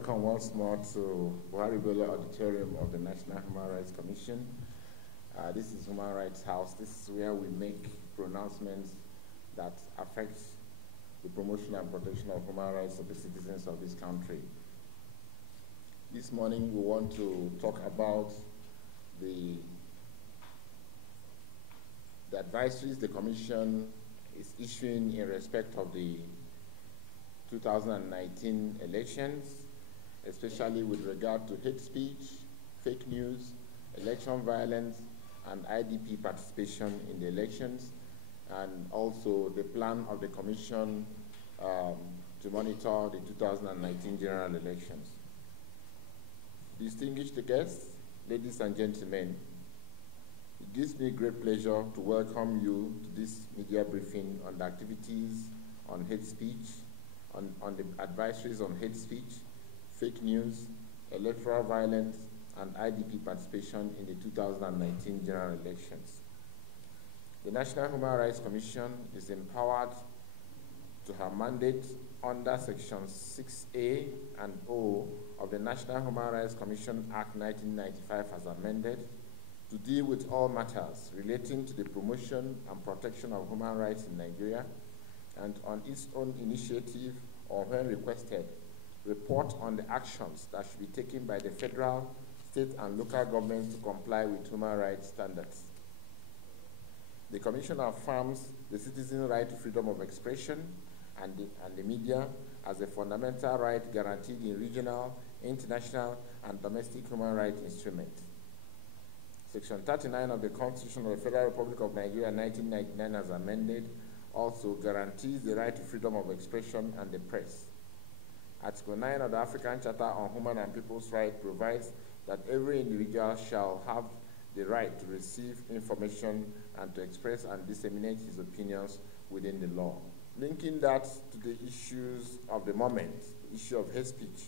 welcome once more to Buhari Bello Auditorium of the National Human Rights Commission. This is Human Rights House. This is where we make pronouncements that affect the promotion and protection of human rights of the citizens of this country. This morning we want to talk about the advisories the Commission is issuing in respect of the 2019 elections, especially with regard to hate speech, fake news, election violence, and IDP participation in the elections, and also the plan of the Commission to monitor the 2019 general elections. Distinguished guests, ladies and gentlemen, it gives me great pleasure to welcome you to this media briefing on the activities on hate speech, on the advisories on hate speech, fake news, electoral violence, and IDP participation in the 2019 general elections. The National Human Rights Commission is empowered to her mandate under Sections 6A and O of the National Human Rights Commission Act 1995 as amended to deal with all matters relating to the promotion and protection of human rights in Nigeria, and on its own initiative or when requested, report on the actions that should be taken by the federal, state, and local governments to comply with human rights standards. The Commission affirms the citizen's right to freedom of expression and the media as a fundamental right guaranteed in regional, international, and domestic human rights instruments. Section 39 of the Constitution of the Federal Republic of Nigeria 1999 as amended also guarantees the right to freedom of expression and the press. Article 9 of the African Charter on Human and People's Rights provides that every individual shall have the right to receive information and to express and disseminate his opinions within the law. Linking that to the issues of the moment, the issue of hate speech,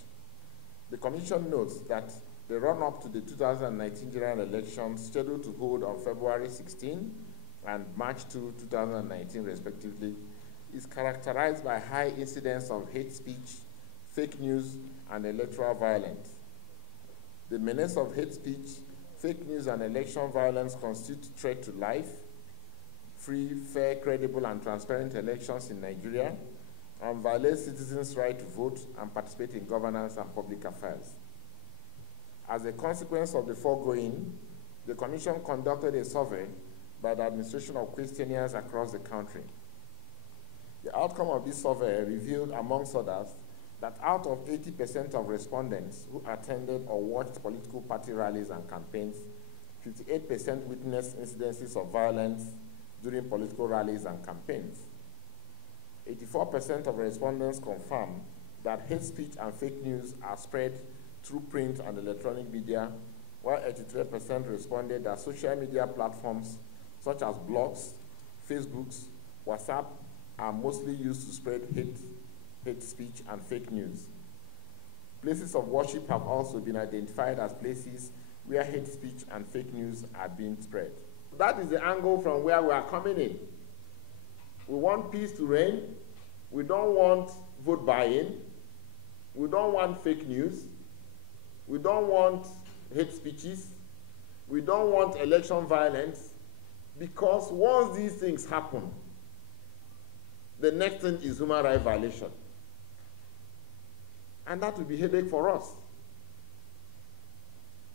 the Commission notes that the run-up to the 2019 general elections scheduled to hold on February 16 and March 2, 2019 respectively, is characterized by high incidence of hate speech, fake news, and electoral violence. The menace of hate speech, fake news, and election violence constitute a threat to life, free, fair, credible, and transparent elections in Nigeria, and violate citizens' right to vote and participate in governance and public affairs. As a consequence of the foregoing, the Commission conducted a survey by the administration of questionnaires across the country. The outcome of this survey revealed, amongst others, that out of 80% of respondents who attended or watched political party rallies and campaigns, 58% witnessed incidences of violence during political rallies and campaigns. 84% of respondents confirmed that hate speech and fake news are spread through print and electronic media, while 83% responded that social media platforms such as blogs, Facebooks, WhatsApp are mostly used to spread hate speech and fake news. Places of worship have also been identified as places where hate speech and fake news are being spread. That is the angle from where we are coming in. We want peace to reign. We don't want vote buying. We don't want fake news. We don't want hate speeches. We don't want election violence, because once these things happen, the next thing is human rights violation. And that will be a headache for us.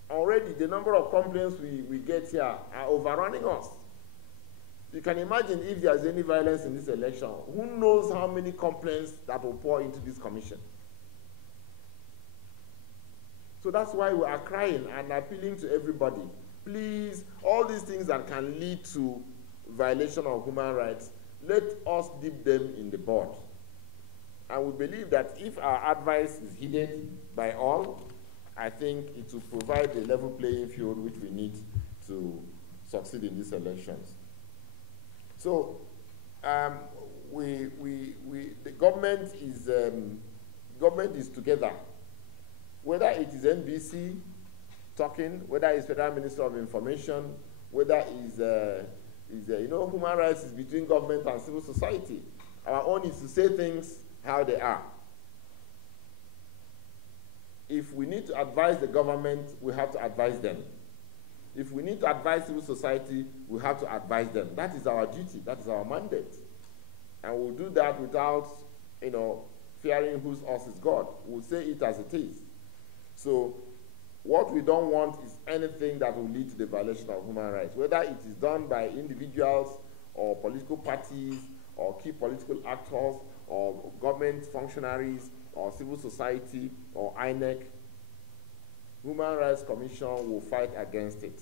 Already, the number of complaints we get here are overrunning us. You can imagine if there's any violence in this election, who knows how many complaints that will pour into this commission. So that's why we are crying and appealing to everybody. Please, all these things that can lead to violation of human rights, let us dip them in the bud. And we believe that if our advice is heeded by all, I think it will provide a level playing field which we need to succeed in these elections. So, the government is together. Whether it is NBC talking, whether it's Federal Minister of Information, whether it's human rights is between government and civil society. Our own is to say things how they are. If we need to advise the government, we have to advise them. If we need to advise civil society, we have to advise them. That is our duty. That is our mandate. And we'll do that without, fearing whose us is God. We'll say it as it is. So what we don't want is anything that will lead to the violation of human rights, whether it is done by individuals or political parties or key political actors or government functionaries or civil society or INEC. Human Rights Commission will fight against it.